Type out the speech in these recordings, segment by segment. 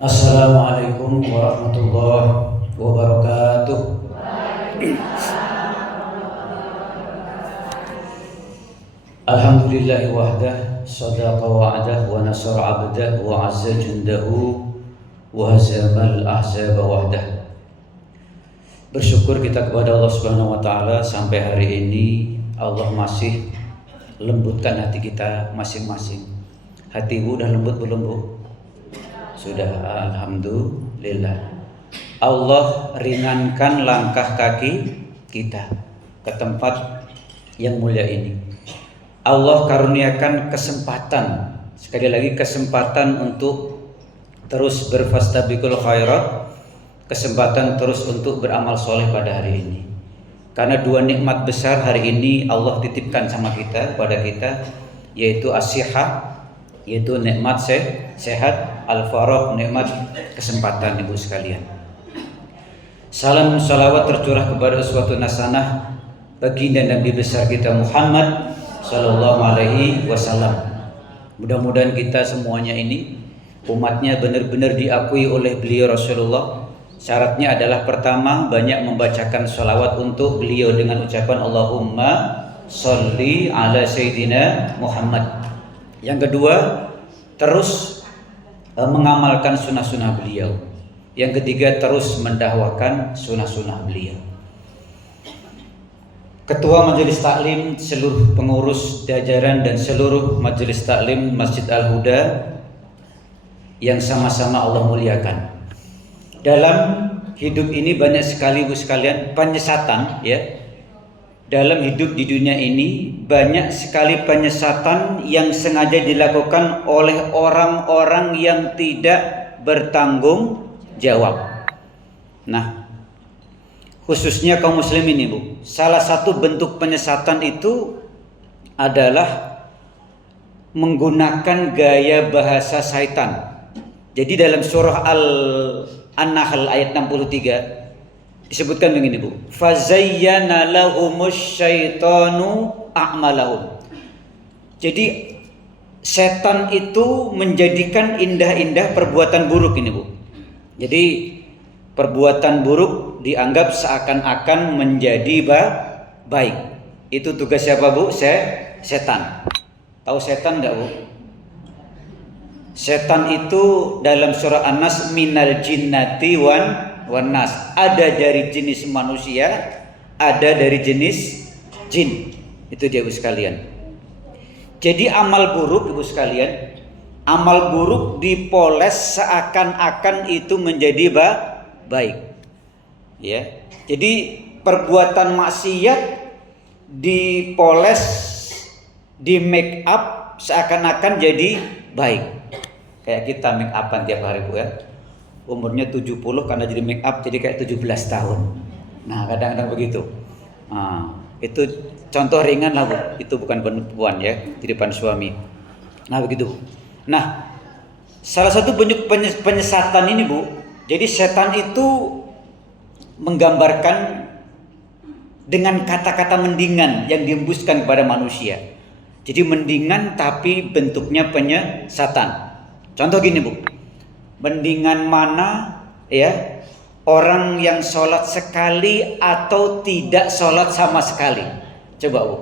Assalamualaikum warahmatullahi wabarakatuh. Alhamdulillahi wahdah, sadaqa wa'dah, wa nasara abdah, wa azza jundahu, wa hazamal ahzaba wahdah. Bersyukur kita kepada Allah Subhanahu wa taala sampai hari ini Allah masih lembutkan hati kita masing-masing. Hati ibu udah lembut belum, Bu? Sudah, alhamdulillah. Allah ringankan langkah kaki kita ke tempat yang mulia ini. Allah karuniakan kesempatan, sekali lagi kesempatan untuk terus berfastabiqul khairat, kesempatan terus untuk beramal soleh pada hari ini. Karena dua nikmat besar hari ini Allah titipkan sama kita, pada kita, yaitu as-sihah, yaitu nikmat sehat, al-faragh, nikmat kesempatan ibu sekalian. Salam salawat tercurah kepada uswatun hasanah baginda Nabi besar kita Muhammad sallallahu alaihi wasallam. Mudah-mudahan kita semuanya ini umatnya benar-benar diakui oleh beliau Rasulullah. Syaratnya adalah pertama banyak membacakan salawat untuk beliau dengan ucapan Allahumma sholli ala sayyidina Muhammad. Yang kedua, terus mengamalkan sunnah-sunnah beliau. Yang ketiga, terus mendakwakan sunnah-sunnah beliau. Ketua Majelis Taklim, seluruh pengurus jajaran dan seluruh Majelis Taklim Masjid Al-Huda yang sama-sama Allah muliakan. Dalam hidup ini banyak sekali Bu sekalian penyesatan, ya. Dalam hidup di dunia ini banyak sekali penyesatan yang sengaja dilakukan oleh orang-orang yang tidak bertanggung jawab. Nah, khususnya kaum muslimin ini Bu, salah satu bentuk penyesatan itu adalah menggunakan gaya bahasa syaitan. Jadi dalam surah An-Nahl ayat 63 disebutkan begini Bu, fazayyana lahumus syaitanu a'malahum. Jadi setan itu menjadikan indah-indah perbuatan buruk ini Bu. Jadi perbuatan buruk dianggap seakan-akan menjadi baik. Itu tugas siapa Bu? Setan. Tahu setan enggak Bu? Setan itu dalam surah An-Nas minal jinnati wan nas, ada dari jenis manusia, ada dari jenis jin. Itu dia Ibu sekalian. Jadi amal buruk Ibu sekalian, amal buruk dipoles seakan-akan itu menjadi baik. Ya. Jadi perbuatan maksiat dipoles, di make up seakan-akan jadi baik. Kayak kita make upan tiap hari Bu ya. Umurnya 70 karena jadi make up jadi kayak 17 tahun. Nah, kadang-kadang begitu. Nah, itu contoh ringan lah Bu. Itu bukan penipuan ya di depan suami. Nah, begitu. Nah, salah satu bentuk penyesatan ini Bu. Jadi setan itu menggambarkan dengan kata-kata mendingan yang dihembuskan kepada manusia. Jadi mendingan tapi bentuknya penyesatan. Contoh gini Bu. Mendingan mana ya orang yang sholat sekali atau tidak sholat sama sekali? Coba Bu.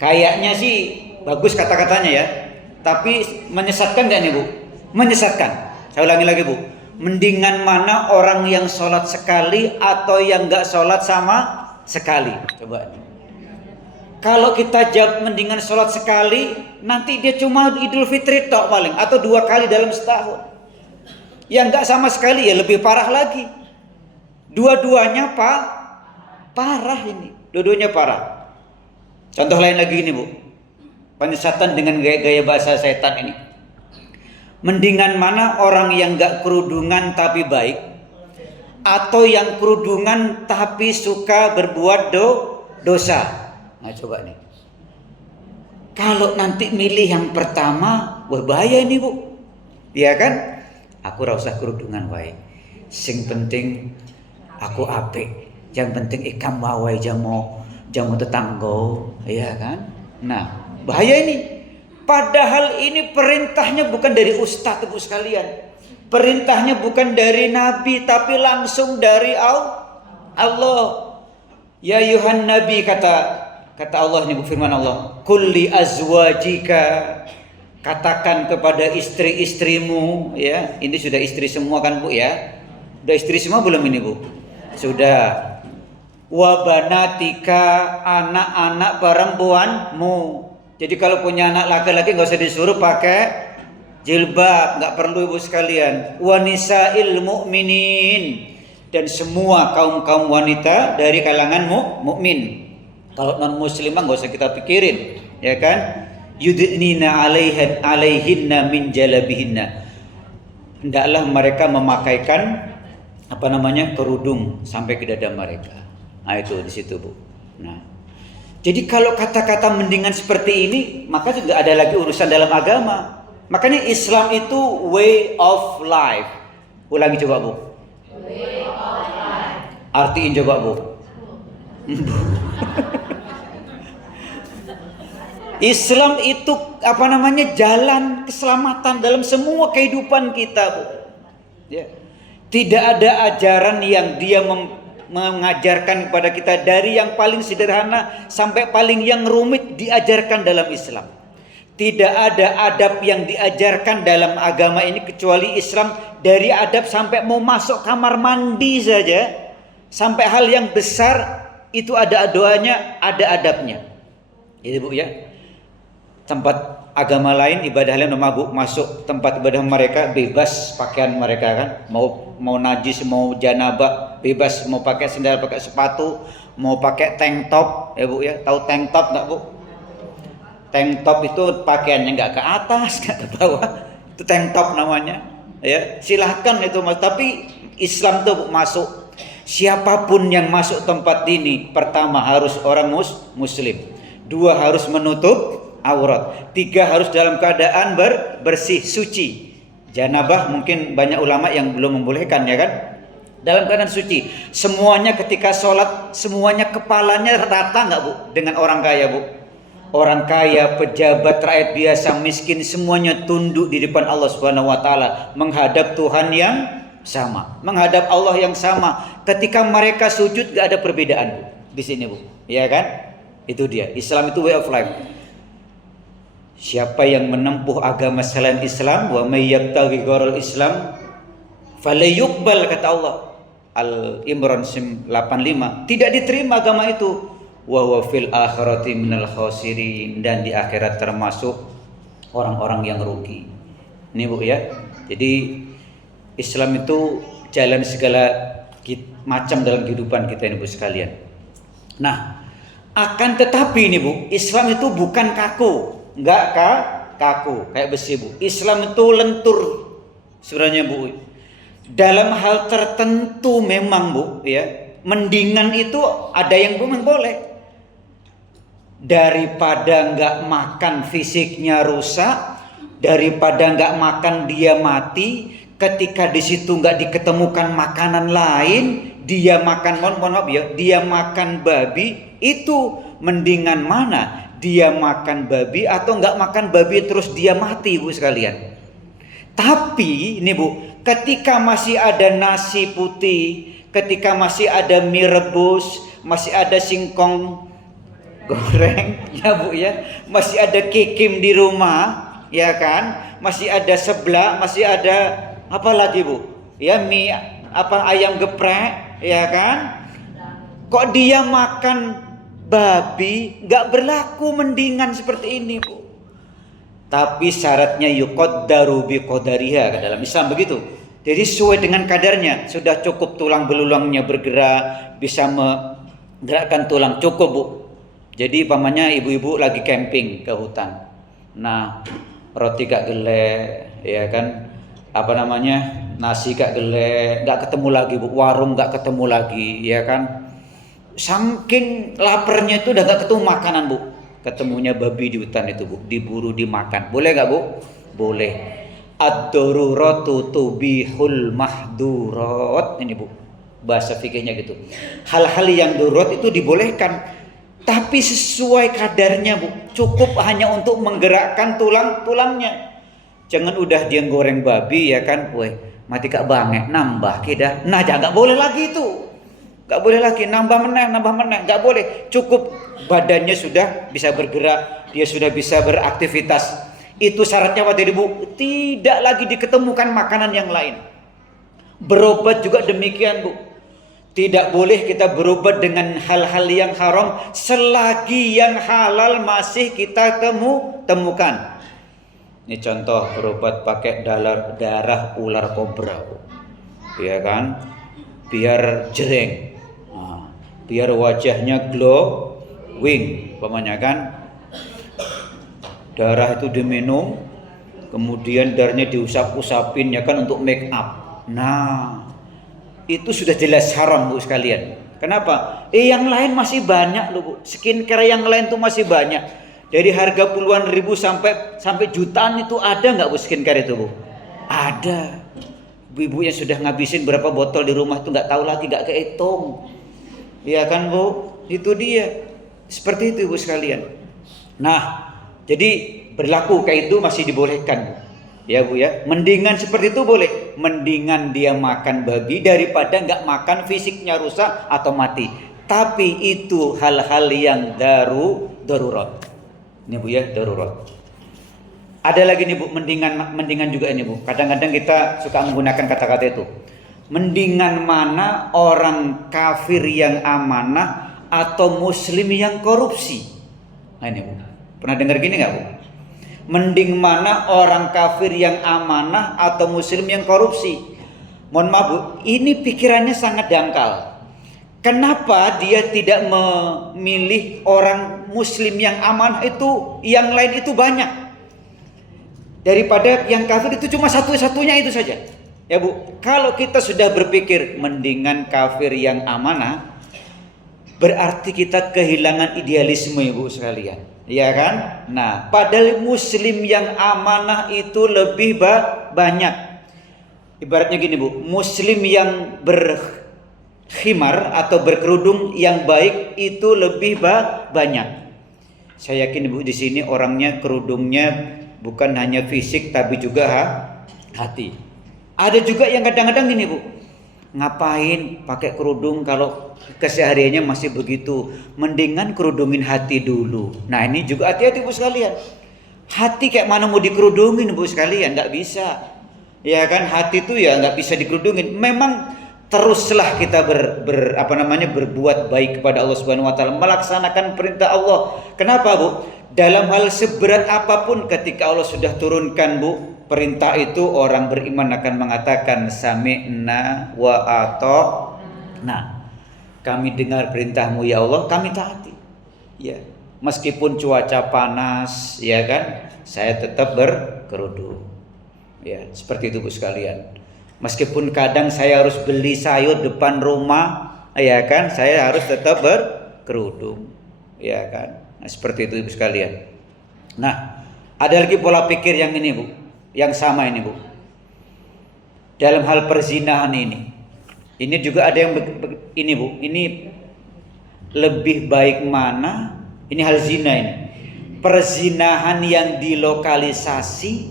Kayaknya sih bagus kata-katanya ya. Tapi menyesatkan gak nih Bu? Menyesatkan. Saya ulangi lagi Bu. Mendingan mana orang yang sholat sekali atau yang gak sholat sama sekali? Coba. Kalau kita jawab mendingan sholat sekali, nanti dia cuma Idul Fitri tok paling atau 2 kali dalam setahun. Yang enggak sama sekali ya lebih parah lagi. Dua-duanya parah ini. Dua-duanya parah. Contoh lain lagi ini Bu. Penyesatan dengan gaya-gaya bahasa setan ini. Mendingan mana orang yang enggak kerudungan tapi baik, atau yang kerudungan tapi suka berbuat dosa. Nah coba nih. Kalau nanti milih yang pertama, wah bahaya ini Bu. Iya kan? Aku ora usah kerudungan wae. Sing penting aku apik. Yang penting ikam wae jamu tetangga, iya kan? Nah, bahaya ini. Padahal ini perintahnya bukan dari ustadz Ibu sekalian. Perintahnya bukan dari Nabi tapi langsung dari Allah. Ya Yuhan Nabi, kata Allah ini, firman Allah, kulli azwajika, katakan kepada istri-istrimu, ya. Ini sudah istri semua kan Bu ya? Sudah istri semua belum ini Bu? Sudah. Wa banatika, anak-anak perempuanmu. Jadi kalau punya anak laki-laki nggak usah disuruh pakai jilbab, nggak perlu Ibu sekalian. Wa nisa'il mu'minin, dan semua kaum wanita dari kalangan mukmin. Kalau non muslimah nggak usah kita pikirin, ya kan? Yudnina alaihinna min jalabihinna. Hendaklah mereka memakaikan kerudung sampai ke dada mereka. Nah itu di situ Bu. Nah, jadi kalau kata-kata mendingan seperti ini, maka tidak ada lagi urusan dalam agama. Makanya Islam itu way of life. Ulangi coba Bu. Way of life. Artiin coba Bu. Islam itu jalan keselamatan dalam semua kehidupan kita Bu. Ya. Tidak ada ajaran yang dia mengajarkan kepada kita, dari yang paling sederhana sampai paling yang rumit diajarkan dalam Islam. Tidak ada adab yang diajarkan dalam agama ini kecuali Islam. Dari adab sampai mau masuk kamar mandi saja, sampai hal yang besar itu ada doanya, ada adabnya. Itu Bu ya. Tempat agama lain, ibadah lain, masuk tempat ibadah mereka bebas pakaian mereka kan, mau najis, mau janabah bebas, mau pakai sendal, pakai sepatu, mau pakai tank top, ya Bu ya. Tahu tank top nggak Bu? Tank top itu pakaiannya nggak ke atas, nggak ke bawah, itu tank top namanya. Ya silahkan itu Mas. Tapi Islam tuh masuk, siapapun yang masuk tempat ini, pertama harus orang muslim, 2 harus menutup aurat, 3 harus dalam keadaan bersih, suci. Janabah mungkin banyak ulama yang belum membolehkan, ya kan? Dalam keadaan suci. Semuanya ketika sholat, semuanya kepalanya rata nggak Bu dengan orang kaya Bu? Orang kaya, pejabat, rakyat biasa, miskin, semuanya tunduk di depan Allah Subhanahu wa taala, menghadap Tuhan yang sama, menghadap Allah yang sama. Ketika mereka sujud gak ada perbedaan Bu di sini Bu. Ya kan? Itu dia. Islam itu way of life. Siapa yang menempuh agama selain Islam, wa may yabtaghi ghairal Islam falyuqbal, kata Allah. Al-Imran 85, tidak diterima agama itu. Wa huwa fil akhirati minal khasirin, dan di akhirat termasuk orang-orang yang rugi. Ini Bu ya. Jadi Islam itu jalan segala macam dalam kehidupan kita ini Bu sekalian. Nah, akan tetapi ini Bu, Islam itu bukan kaku. Enggak kaku kayak besi Bu. Islam itu lentur sebenarnya Bu. Dalam hal tertentu memang Bu ya, mendingan itu ada yang memang boleh. Daripada enggak makan fisiknya rusak, daripada enggak makan dia mati, ketika di situ enggak diketemukan makanan lain, dia makan dia makan babi, itu mendingan mana? Dia makan babi atau enggak makan babi terus dia mati Bu sekalian. Tapi ini Bu, ketika masih ada nasi putih, ketika masih ada mie rebus, masih ada singkong goreng ya Bu ya, masih ada kikim di rumah ya kan, masih ada seblak, masih ada apa lagi Bu ya, mie ayam geprek ya kan, kok dia makan babi, nggak berlaku mendingan seperti ini Bu. Tapi syaratnya yuqaddaru biqadariha dalam Islam begitu. Jadi sesuai dengan kadarnya, sudah cukup tulang belulangnya bergerak, bisa menggerakkan tulang, cukup Bu. Jadi pamannya ibu-ibu lagi camping ke hutan. Nah, roti gak gelek, ya kan? Nasi gak gelek, gak ketemu lagi Bu. Warung gak ketemu lagi, ya kan? Saking laparnya itu udah gak ketemu makanan Bu. Ketemunya babi di hutan itu Bu, diburu dimakan. Boleh gak Bu? Boleh. Ad-daruratu tubihul mahdurat. Ini Bu, bahasa fikihnya gitu. Hal-hal yang darurat itu dibolehkan, tapi sesuai kadarnya Bu. Cukup hanya untuk menggerakkan tulang-tulangnya. Jangan udah dia goreng babi ya kan, mati kak banget nambah kita. Nah, jangan nggak boleh lagi itu. Nggak boleh lagi nambah meneh, nggak boleh. Cukup badannya sudah bisa bergerak, dia sudah bisa beraktivitas. Itu syaratnya waktu Ibu, tidak lagi diketemukan makanan yang lain. Berobat juga demikian, Bu. Tidak boleh kita berobat dengan hal-hal yang haram selagi yang halal masih kita temukan. Ini contoh berobat pakai darah ular kobra, Bu. Ya kan? Biar jereng. Nah, biar wajahnya glowing, umpamanya kan. Darah itu diminum, kemudian darahnya diusap-usapin ya kan untuk make up. Nah, itu sudah jelas haram, Bu sekalian. Kenapa? Yang lain masih banyak loh, Bu. Skincare yang lain tuh masih banyak. Dari harga puluhan ribu sampai jutaan itu ada nggak, Bu, skincare itu, Bu? Ada. Ibu yang sudah ngabisin berapa botol di rumah tuh nggak tahu lagi, nggak kehitung. Iya kan, Bu? Itu dia. Seperti itu, Bu sekalian. Nah, jadi berlaku kayak itu masih dibolehkan, Bu. Ya, Bu ya. Mendingan seperti itu boleh. Mendingan dia makan babi daripada nggak makan, fisiknya rusak atau mati. Tapi itu hal-hal yang darurat. Ini, Bu ya, darurat. Ada lagi nih, Bu, mendingan juga ini, Bu. Kadang-kadang kita suka menggunakan kata-kata itu. Mendingan mana orang kafir yang amanah atau muslim yang korupsi? Nah, ini, Bu. Pernah dengar gini nggak, Bu? Mending mana orang kafir yang amanah atau muslim yang korupsi? Mohon maaf, Bu, ini pikirannya sangat dangkal. Kenapa dia tidak memilih orang muslim yang amanah itu, yang lain itu banyak? Daripada yang kafir itu cuma satu-satunya itu saja. Ya, Bu, kalau kita sudah berpikir mendingan kafir yang amanah, berarti kita kehilangan idealisme, Ibu sekalian. Ya kan? Nah, padahal muslim yang amanah itu lebih banyak. Ibaratnya gini, Bu, muslim yang berkhimar atau berkerudung yang baik itu lebih banyak. Saya yakin, Bu, di sini orangnya kerudungnya bukan hanya fisik tapi juga hati. Ada juga yang kadang-kadang gini, Bu, ngapain pakai kerudung kalau kesehariannya masih begitu, mendingan kerudungin hati dulu. Nah, ini juga hati-hati, Bu sekalian. Hati kayak mana mau dikerudungin, Bu sekalian? Nggak bisa. Ya kan, hati itu ya nggak bisa dikerudungin. Memang teruslah kita berbuat baik kepada Allah Subhanahu wa taala, melaksanakan perintah Allah. Kenapa, Bu? Dalam hal seberat apapun ketika Allah sudah turunkan, Bu, perintah itu, orang beriman akan mengatakan sami'na wa ata'na. Kami dengar perintahmu ya Allah, kami taati. Ya, meskipun cuaca panas, ya kan, saya tetap berkerudung. Ya, seperti itu, Bu sekalian. Meskipun kadang saya harus beli sayur depan rumah, ya kan, saya harus tetap berkerudung. Ya kan. Nah, seperti itu, Ibu sekalian. Nah, ada lagi pola pikir yang ini, Bu. Yang sama ini, Bu. Dalam hal perzinahan ini. Ini juga ada yang ini, Bu. Ini lebih baik mana? Ini hal zina ini. Perzinahan yang dilokalisasi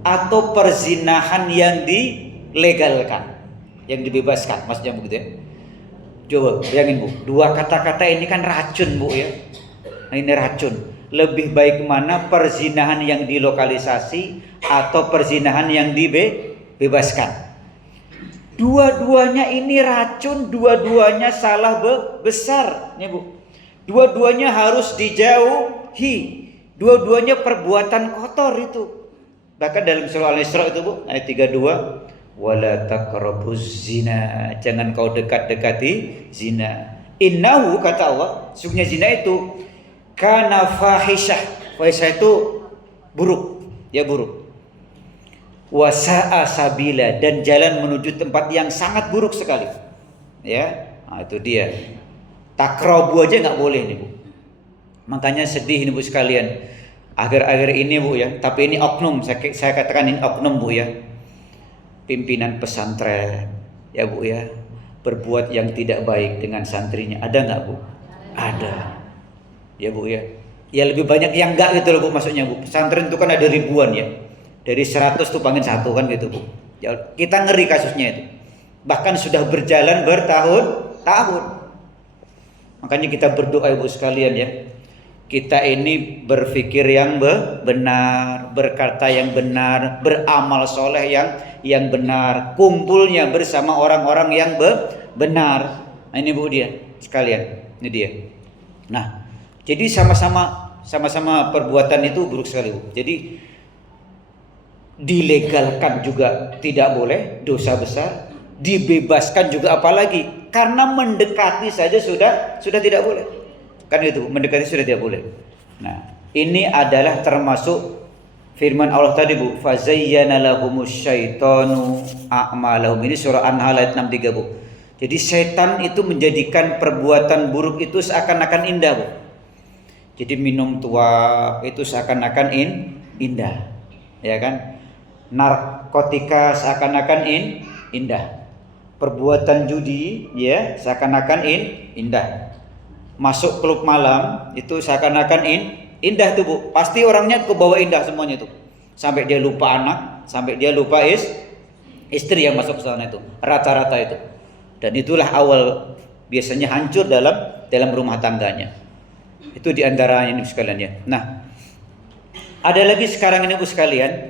atau perzinahan yang dilegalkan, yang dibebaskan, maksudnya begitu ya. Coba bayangin, Bu. Dua kata-kata ini kan racun, Bu ya. Nah, ini racun. Lebih baik mana perzinahan yang dilokalisasi atau perzinahan yang dibebaskan? Dua-duanya ini racun, dua-duanya salah besar, nih, Bu. Dua-duanya harus dijauhi. Dua-duanya perbuatan kotor itu. Bahkan dalam surah Al-Isra itu, Bu, ayat 32, wala taqrabuz zina, jangan kau dekat-dekati zina. Innahu, kata Allah, sesungguhnya zina itu kana fahisyah. Fahisyah itu buruk, ya buruk. Wasa'a sabila, dan jalan menuju tempat yang sangat buruk sekali. Ya, nah, itu dia. Takrabu aja nggak boleh nih, Bu. Makanya sedih nih, Bu sekalian. Akhir-akhir ini, Bu ya. Tapi ini oknum, saya katakan ini oknum, Bu ya. Pimpinan pesantren, ya Bu ya, berbuat yang tidak baik dengan santrinya. Ada nggak, Bu? Ada. Ya, Bu ya. Ya lebih banyak yang enggak gitu loh, Bu, maksudnya, Bu. Pesantren itu kan ada ribuan ya. Dari 100 tuh panggil satu kan gitu, Bu. Kita ngeri kasusnya itu. Bahkan sudah berjalan bertahun-tahun. Makanya kita berdoa Ibu sekalian ya. Kita ini berpikir yang benar, berkata yang benar, beramal soleh yang benar, kumpulnya bersama orang-orang yang benar. Nah, ini Bu dia sekalian, ini dia. Nah, jadi sama-sama perbuatan itu buruk sekali Bu. Jadi dilegalkan juga tidak boleh, dosa besar. Dibebaskan juga apalagi, karena mendekati saja sudah tidak boleh. Kan itu, mendekati sudah tidak boleh. Nah, ini adalah termasuk firman Allah tadi Bu, fazayyana lahumus syaitanu a'malahum. Ini surah An-Nahl ayat 63 Bu. Jadi setan itu menjadikan perbuatan buruk itu seakan-akan indah Bu. Jadi minum tua itu seakan-akan indah. Ya kan? Narkotika seakan-akan indah. Perbuatan judi ya seakan-akan indah. Masuk klub malam itu seakan-akan indah tuh Bu. Pasti orangnya kebawa indah semuanya itu. Sampai dia lupa anak, sampai dia lupa istri yang masuk ke sana itu. Rata-rata itu. Dan itulah awal biasanya hancur dalam rumah tangganya. Itu diantaranya ini sekalian ya. Nah, ada lagi sekarang ini Bu sekalian,